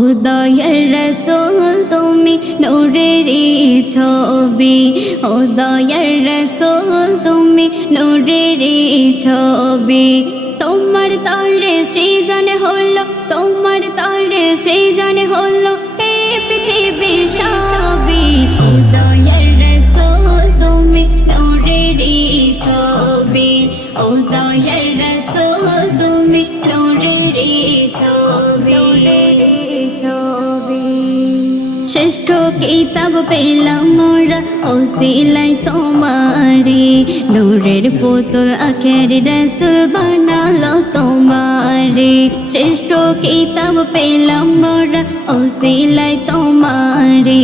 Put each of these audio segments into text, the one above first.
ও দয়ার রসোল, তুমি নূরেরই ছবি। ও দয়ার রসোল, তুমি নূরেরই ছবি। তোমার তরে সৃজন হলো, তোমার তরে সৃজন হলো এই পৃথিবী সবই। ও দয়ার রসোল, তুমি নূরেরই ছবি। ও দয়ার শ্রেষ্ঠ কিতাব পেলাম মোরা ও সিলাই তোমারে নূরের পুতুল, আখের রসুল বানালো তোমারে শ্রেষ্ঠ কিতাব পেলাম মোরা ও সিলাই তোমারে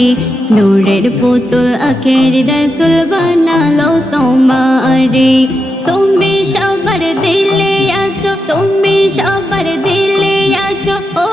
নূরের পুতুল, আখের রসুল বানালো তোমারে তুমি সবার দিলে আছো, তুমি সবার দিলে আছো, ও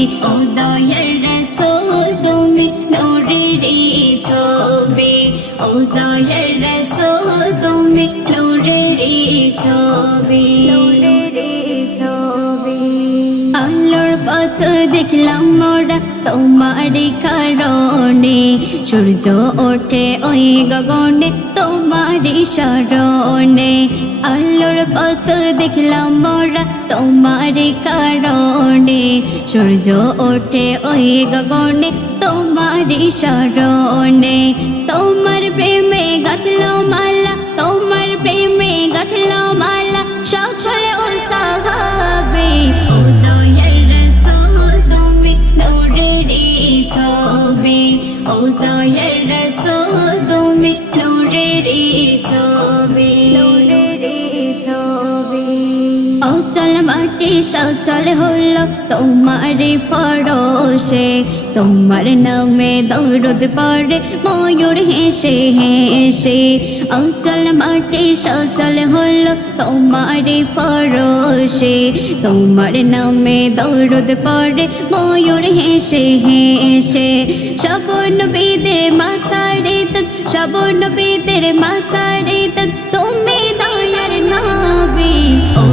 সবই ও দয়ার রসূল তুমি নূরেরই ছবি। ও দয়ার রসূল তুমি নূরেরই ছবি। আলোর পথ দেখলাম মোরা তোমার কারণে। সূর্য ওঠে, ওই গগনে তোমার স্মরণে আলোর পথ দেখলাম মোরা তোমার কারণে। সূর্য ওঠে, ওই গগনে তোমার স্মরণে তোমার প্রেমে গাথলো ছবি অচল মাটি সচল হল তোমার পরশে। তোমার নামে দৌড়দ পড়ে, ময়ূর হেসে হেসে। অচল মাটি সচল হল তোমার পরশে। তোমার নামে দৌড়দ পড়ে, ময়ূর হেসে হেসে। সবন বিদের মাথারে সবন বিদের মাথারে তুমি দয়ার নবী। ও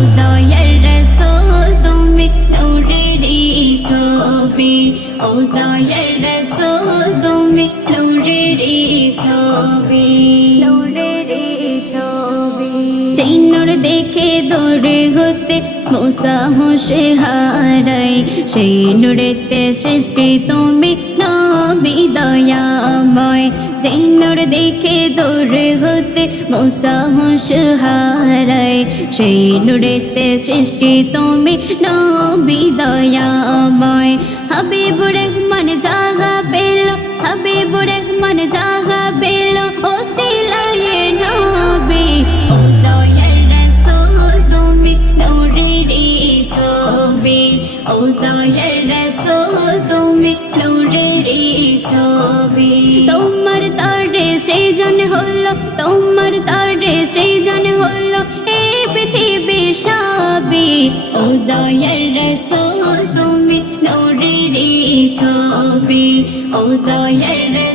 দৌড়ে হতে মোসা হোসে হারাই সেই নুরেতে সৃষ্টি তুমি নবী দয়াময়। চিন্নর দেখে দৌড়ে হতে মোসা হোস হারাই সেই নুরেতে সৃষ্টি তুমি নবী দয়াময়। হাবিবুর রহমান জাগা পেল, হাবিবুর রহমান জাগা দয়ার রসুল, তুমি নূরেরই ছবি। তোমার তারে সৃজন হলো, তোমার তারে সৃজন হলো এই পৃথিবী সবই ও রসূল, তুমি নূরেরই ছবি। ও দয়ার